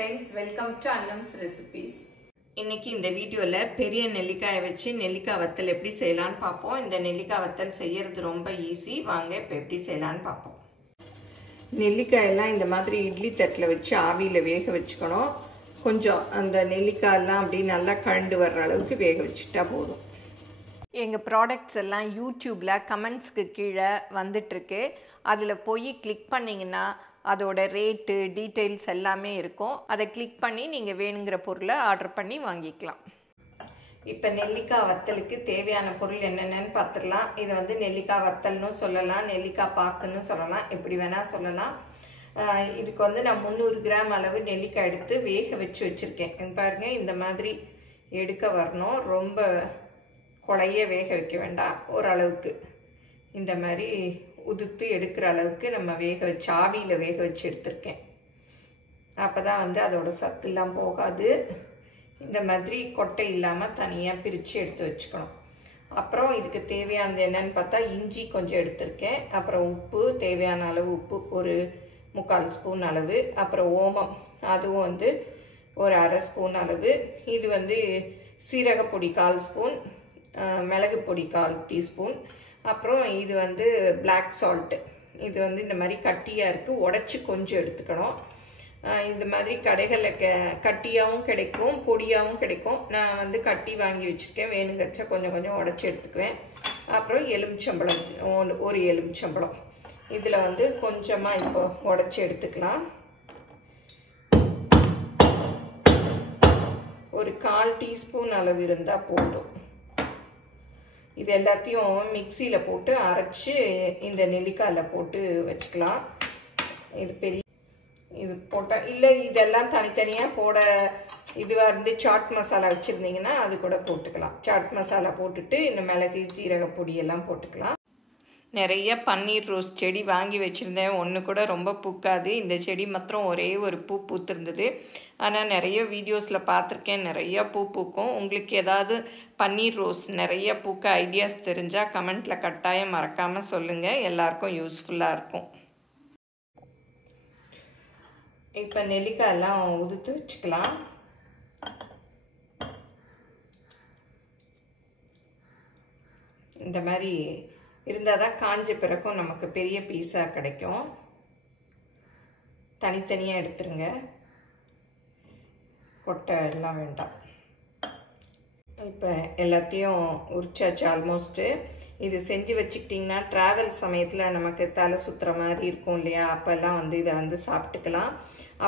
friends, welcome to Annam's Recipes. இன்னைக்கு இந்த வீடியோல பெரிய நெல்லிக்காயை வச்சு நெல்லிக்காய் வத்தல் எப்படி செய்யலாம்னு பாப்போம். இந்த நெல்லிக்காய் வத்தல் செய்யிறது ரொம்ப ஈஸி. வாங்க இப்ப எப்படி செய்யலாம்னு பாப்போம். நெல்லிக்காய் எல்லாம் இந்த மாதிரி இட்லி தட்டுல வச்சு ஆவியில வேக வச்சுக்கணும். கொஞ்சம் அந்த நெல்லிக்காய் எல்லாம் அப்படி நல்லா கழண்டு வர்ற அளவுக்கு வேக வச்சுட்டா போதும். எங்கள் ப்ராடக்ட்ஸ் எல்லாம் யூடியூப்பில் கமெண்ட்ஸ்க்கு கீழே வந்துட்டுருக்கு. அதில் போய் கிளிக் பண்ணிங்கன்னா அதோட ரேட்டு டீட்டெயில்ஸ் எல்லாமே இருக்கும். அதை கிளிக் பண்ணி நீங்கள் வேணுங்கிற பொருளை ஆர்டர் பண்ணி வாங்கிக்கலாம். இப்போ நெல்லிக்காய் வத்தலுக்கு தேவையான பொருள் என்னென்னு பார்த்துடலாம். இது வந்து நெல்லிக்காய் வத்தல்னு சொல்லலாம், நெல்லிக்காய் பாக்குன்னு சொல்லலாம், எப்படி வேணால் சொல்லலாம். இதுக்கு வந்து நான் 300 கிராம் அளவு நெல்லிக்காய் எடுத்து வேக வச்சு வச்சுருக்கேன். பாருங்கள், இந்த மாதிரி எடுக்க வரணும். ரொம்ப கொலைய வேக வைக்க வேண்டாம். ஓரளவுக்கு இந்த மாதிரி உதுத்து எடுக்கிற அளவுக்கு நம்ம வேக வச்சு ஆவியில் வேக வச்சு எடுத்திருக்கேன். அப்போ தான் வந்து அதோட சத்துலாம் போகாது. இந்த மாதிரி கொட்டை இல்லாமல் தனியாக பிரித்து எடுத்து வச்சுக்கணும். அப்புறம் இதுக்கு தேவையானது என்னன்னு பார்த்தா இஞ்சி கொஞ்சம் எடுத்திருக்கேன். அப்புறம் உப்பு, தேவையான அளவு உப்பு ஒரு 3/4 ஸ்பூன் அளவு. அப்புறம் ஓமம், அதுவும் வந்து ஒரு 1/2 ஸ்பூன் அளவு. இது வந்து சீரகப்பொடி 1/4 ஸ்பூன், மிளகு பொடி 1/4 டீஸ்பூன். அப்புறம் இது வந்து பிளாக் சால்ட்டு. இது வந்து இந்த மாதிரி கட்டியாக இருக்குது, உடச்சி கொஞ்சம் எடுத்துக்கணும். இந்த மாதிரி கடைகளில் கட்டியாகவும் கிடைக்கும், பொடியாகவும் கிடைக்கும். நான் வந்து கட்டி வாங்கி வச்சுருக்கேன். வேணுங்கச்சா கொஞ்சம் கொஞ்சம் உடச்சி எடுத்துக்குவேன். அப்புறம் எலுமிச்சம்பழம், ஒரு எலுமிச்சம்பழம். இதில் வந்து கொஞ்சமாக இப்போ உடச்சி எடுத்துக்கலாம். ஒரு 1/4 டீஸ்பூன் அளவு இருந்தால் போதும். இது எல்லாத்தையும் மிக்சியில் போட்டு அரைச்சி இந்த நெல்லிக்காயில் போட்டு வச்சுக்கலாம். இது போட்டால் இல்லை, இதெல்லாம் தனித்தனியாக போட இதுவாக இருந்து சாட் மசாலா வச்சுருந்தீங்கன்னா அது கூட போட்டுக்கலாம். சாட் மசாலா போட்டுட்டு இந்த மிளகு ஜீரகப்பொடி எல்லாம் போட்டுக்கலாம். நிறைய பன்னீர் ரோஸ் செடி வாங்கி வச்சுருந்தேன். ஒன்று கூட ரொம்ப பூக்காது. இந்த செடி மாத்திரம் ஒரே ஒரு பூ பூத்திருந்தது. ஆனால் நிறைய வீடியோஸில் பார்த்துருக்கேன், நிறைய பூ பூக்கும். உங்களுக்கு ஏதாவது பன்னீர் ரோஸ் நிறைய பூக்க ஐடியாஸ் தெரிஞ்சால் கமெண்ட்டில் கட்டாயம் மறக்காமல் சொல்லுங்கள். எல்லாருக்கும் யூஸ்ஃபுல்லாக இருக்கும். இப்போ நெல்லிக்காய் எல்லாம் உதுத்து வச்சுக்கலாம். இந்த மாதிரி இருந்தால் தான் காஞ்ச பிறகும் நமக்கு பெரிய பீஸாக கிடைக்கும். தனித்தனியாக எடுத்துருங்க, கொட்டை எல்லாம் வேண்டாம். இப்போ எல்லாத்தையும் உரிச்சாச்சு ஆல்மோஸ்ட்டு. இது செஞ்சு வச்சுக்கிட்டிங்கன்னா ட்ராவல் சமயத்தில் நமக்கு தலை சுற்றுற மாதிரி இருக்கும் இல்லையா, அப்போல்லாம் வந்து இதை வந்து சாப்பிட்டுக்கலாம்.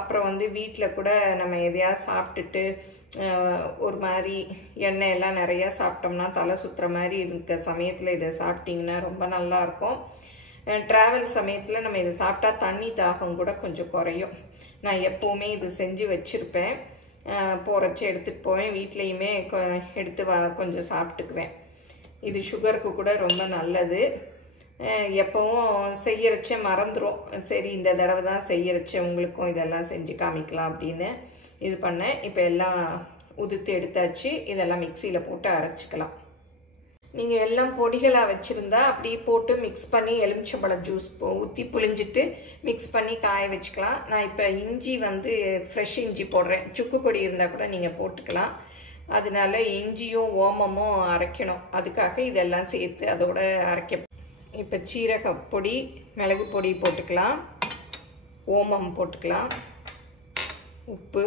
அப்புறம் வந்து வீட்டில் கூட நம்ம எதையாவது சாப்பிட்டுட்டு ஒரு மாதிரி எண்ணெய் எல்லாம் நிறையா சாப்பிட்டோம்னா தலை சுற்றுற மாதிரி இருக்க சமயத்தில் இதை சாப்பிட்டிங்கன்னா ரொம்ப நல்லாயிருக்கும். ட்ராவல் சமயத்தில் நம்ம இதை சாப்பிட்டா தண்ணி தாகம் கூட கொஞ்சம் குறையும். நான் எப்போவுமே இது செஞ்சு வச்சுருப்பேன். போகிறச்சி எடுத்துகிட்டு போவேன். வீட்லேயுமே எடுத்து கொஞ்சம் சாப்பிட்டுக்குவேன். இது சுகருக்கு கூட ரொம்ப நல்லது. எப்போவும் செய்யறச்சே மறந்துடும். சரி, இந்த தடவை தான் செய்யறச்சே உங்களுக்கும் இதெல்லாம் செஞ்சு காமிக்கலாம் அப்படின்னு இது பண்ணேன். இப்போ எல்லாம் உதுத்து எடுத்தாச்சு. இதெல்லாம் மிக்சியில் போட்டு அரைச்சிக்கலாம். நீங்கள் எல்லாம் பொடிகளாக வச்சுருந்தா அப்படி போட்டு மிக்ஸ் பண்ணி எலுமிச்சம்பழம் ஜூஸ் ஊற்றி புளிஞ்சிட்டு மிக்ஸ் பண்ணி காய வச்சுக்கலாம். நான் இப்போ இஞ்சி வந்து ஃப்ரெஷ் இஞ்சி போடுறேன். சுக்கு பொடி இருந்தால் கூட நீங்கள் போட்டுக்கலாம். அதனால இஞ்சியும் ஓமமும் அரைக்கணும். அதுக்காக இதெல்லாம் சேர்த்து அதோட அரைக்க. இப்போ சீரகப்பொடி, மிளகு பொடி போட்டுக்கலாம், ஓமம் போட்டுக்கலாம், உப்பு,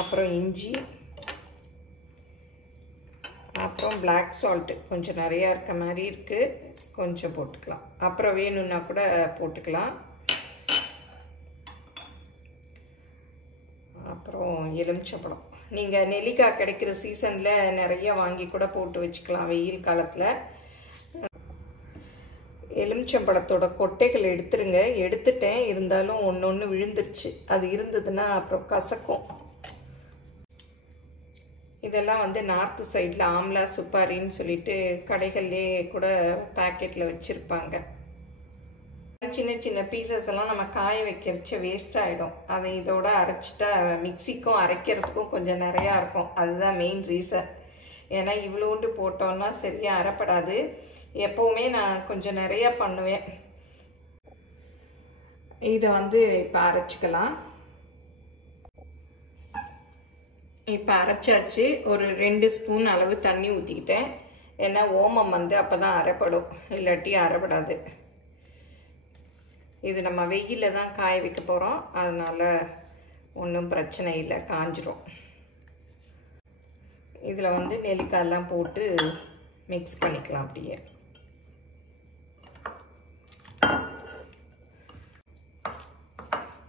அப்புறம் இஞ்சி, அப்புறம் பிளாக் சால்ட்டு கொஞ்சம் நிறையா இருக்க மாதிரி இருக்குது, கொஞ்சம் போட்டுக்கலாம். அப்புறம் வேணும்னா கூட போட்டுக்கலாம். அப்புறம் எலுமிச்சம்பழம். நீங்கள் நெல்லிக்காய் கிடைக்கிற சீசனில் நிறைய வாங்கி கூட போட்டு வச்சுக்கலாம் வெயில் காலத்தில். எலுமிச்சம்பழத்தோட கொட்டைகள் எடுத்துருங்க. எடுத்துட்டேன், இருந்தாலும் ஒன்று விழுந்துருச்சு. அது இருந்ததுன்னா அப்புறம் கசக்கும். இதெல்லாம் வந்து நார்த்து சைடில் ஆம்லா சுப்பாரின்னு சொல்லிட்டு கடைகள்லே கூட பேக்கெட்டில் வச்சுருப்பாங்க. சின்ன சின்ன பீசஸ் எல்லாம் நம்ம காய வைக்கிறச்ச வேஸ்ட் ஆகிடும். அதை இதோட அரைச்சிட்டா மிக்சிக்கும் அரைக்கிறதுக்கும் கொஞ்சம் நிறையா இருக்கும். அதுதான் மெயின் ரீசன். ஏன்னா இவ்வளோண்டு போட்டோன்னா சரியாக அரைப்படாது. எப்போவுமே நான் கொஞ்சம் நிறையா பண்ணுவேன். இதை வந்து இப்போ அரைச்சிக்கலாம். இப்போ அரைச்சாச்சு. ஒரு 2 ஸ்பூன் அளவு தண்ணி ஊற்றிக்கிட்டேன். ஏன்னா ஓமம் வந்து அப்போ தான் அரைப்படும், இல்லாட்டி அரைப்படாது. இது நம்ம வெயிலில் தான் காய வைக்க போகிறோம், அதனால் ஒன்றும் பிரச்சனை இல்லை, காஞ்சிரும். இதில் வந்து நெல்லிக்காயெல்லாம் போட்டு மிக்ஸ் பண்ணிக்கலாம். அப்படியே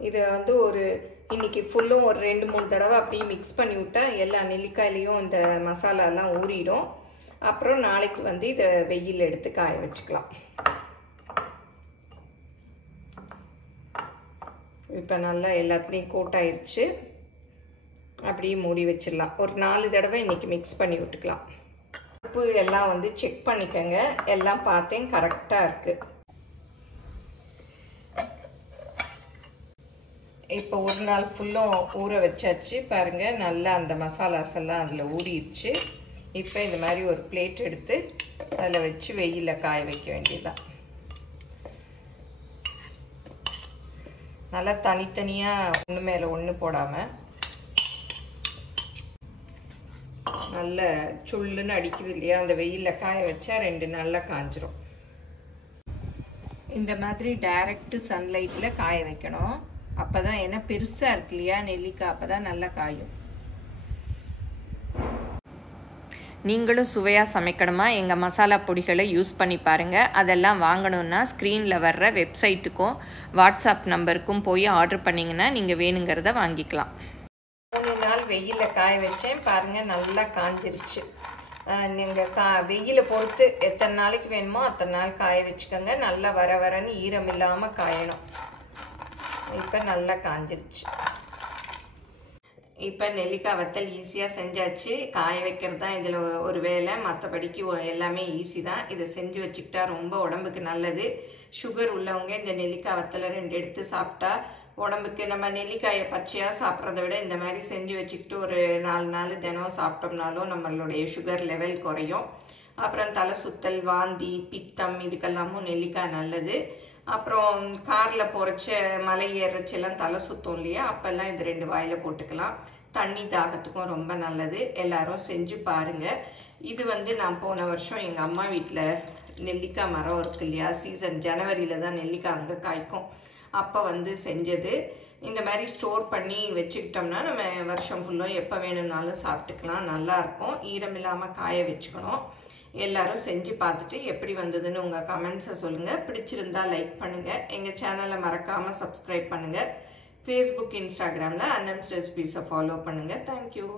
இதை வந்து இன்னைக்கு ஃபுல்லும் ஒரு 2-3 தடவை அப்படியே மிக்ஸ் பண்ணி விட்டா எல்லா நெல்லிக்காயிலையும் இந்த மசாலாலாம் ஊறிடும். அப்புறம் நாளைக்கு வந்து இதை வெயில் எடுத்து காய வச்சுக்கலாம். இப்போ நல்லா எல்லாத்துலேயும் கோட் ஆயிடுச்சு. அப்படியே மூடி வச்சிடலாம். ஒரு 4 தடவை இன்னைக்கு மிக்ஸ் பண்ணி விட்டுக்கலாம். உப்பு எல்லாம் வந்து செக் பண்ணிக்கோங்க. எல்லாம் பார்த்தேன், கரெக்டாக இருக்குது. இப்போ ஒரு நாள் ஃபுல்லும் ஊற வச்சாச்சு. பாருங்கள், நல்லா அந்த மசாலாஸ் எல்லாம் அதில் ஊறிடுச்சு. இப்போ இந்த மாதிரி ஒரு பிளேட் எடுத்து அதில் வச்சு வெயிலில் காய வைக்க வேண்டியதுதான். நல்லா தனித்தனியாக ஒன்று மேலே ஒன்று போடாமல் நல்ல சுள்ளுன்னு அடிக்குது இல்லையா, அந்த வெயிலில் காய வச்சா 2 நாளில் காஞ்சிரும். இந்த மாதிரி டைரக்ட் சன்லைட்டில் காய வைக்கணும். அப்போ தான், ஏன்னா பெருசாக இருக்கு இல்லையா நெல்லிக்காய், அப்போ தான் நல்லா காயும். நீங்களும் சுவையாக சமைக்கணுமா? எங்கள் மசாலா பொடிகளை யூஸ் பண்ணி பாருங்கள். அதெல்லாம் வாங்கணுன்னா ஸ்க்ரீனில் வர்ற வெப்சைட்டுக்கும் வாட்ஸ்அப் நம்பருக்கும் போய் ஆர்டர் பண்ணிங்கன்னா நீங்கள் வேணுங்கிறத வாங்கிக்கலாம். 3 நாள் வெயிலில் காய வச்சேன். பாருங்கள், நல்லா காஞ்சிருச்சு. நீங்கள் வெயிலை பொறுத்து எத்தனை நாளைக்கு வேணுமோ அத்தனை நாள் காய வச்சுக்கோங்க. நல்லா வரன்னு ஈரம் இல்லாமல் காயணும். இப்போ நல்லா காஞ்சிருச்சு. இப்போ நெல்லிக்காய் வத்தல் ஈஸியாக செஞ்சாச்சு. காய வைக்கிறது தான் இதில் ஒரு வேலை, மற்றபடிக்கு எல்லாமே ஈஸி தான். இதை செஞ்சு வச்சுக்கிட்டா ரொம்ப உடம்புக்கு நல்லது. சுகர் உள்ளவங்க இந்த நெல்லிக்காய் வத்தலை 2 எடுத்து சாப்பிட்டா உடம்புக்கு, நம்ம நெல்லிக்காயை பச்சையாக சாப்பிட்றத விட இந்த மாதிரி செஞ்சு வச்சுக்கிட்டு ஒரு 4 நாள் தினம் சாப்பிட்டோம்னாலும் நம்மளுடைய சுகர் லெவல் குறையும். அப்புறம் தலை சுத்தல், வாந்தி, பித்தம் இதுக்கெல்லாமும் நெல்லிக்காய் நல்லது. அப்புறம் காரில் போகிறச்ச மலை ஏறச்செல்லாம் தலை சுத்தம் இல்லையா, அப்போல்லாம் இது 2 வாயில் போட்டுக்கலாம். தண்ணி தாகத்துக்கும் ரொம்ப நல்லது. எல்லாரும் செஞ்சு பாருங்கள். இது வந்து நான் போன வருஷம் எங்கள் அம்மா வீட்டில் நெல்லிக்காய் மரம் இருக்கு இல்லையா, சீசன் ஜனவரியில் தான் நெல்லிக்காய் அங்கே காய்க்கும், அப்போ வந்து செஞ்சது. இந்த மாதிரி ஸ்டோர் பண்ணி வச்சுக்கிட்டோம்னா நம்ம வருஷம் ஃபுல்லும் எப்போ வேணும்னாலும் சாப்பிட்டுக்கலாம். நல்லாயிருக்கும். ஈரம் இல்லாமல் காய வச்சுக்கணும். எல்லாரும் செஞ்சு பார்த்துட்டு எப்படி வந்ததுன்னு உங்கள் கமெண்ட்ஸை சொல்லுங்கள். பிடிச்சிருந்தா லைக் பண்ணுங்கள். எங்கள் சேனலை மறக்காமல் சப்ஸ்கிரைப் பண்ணுங்கள். ஃபேஸ்புக், இன்ஸ்டாகிராமில் அன்னம்ஸ் ரெசிபீஸை ஃபாலோ பண்ணுங்கள். தேங்க்யூ.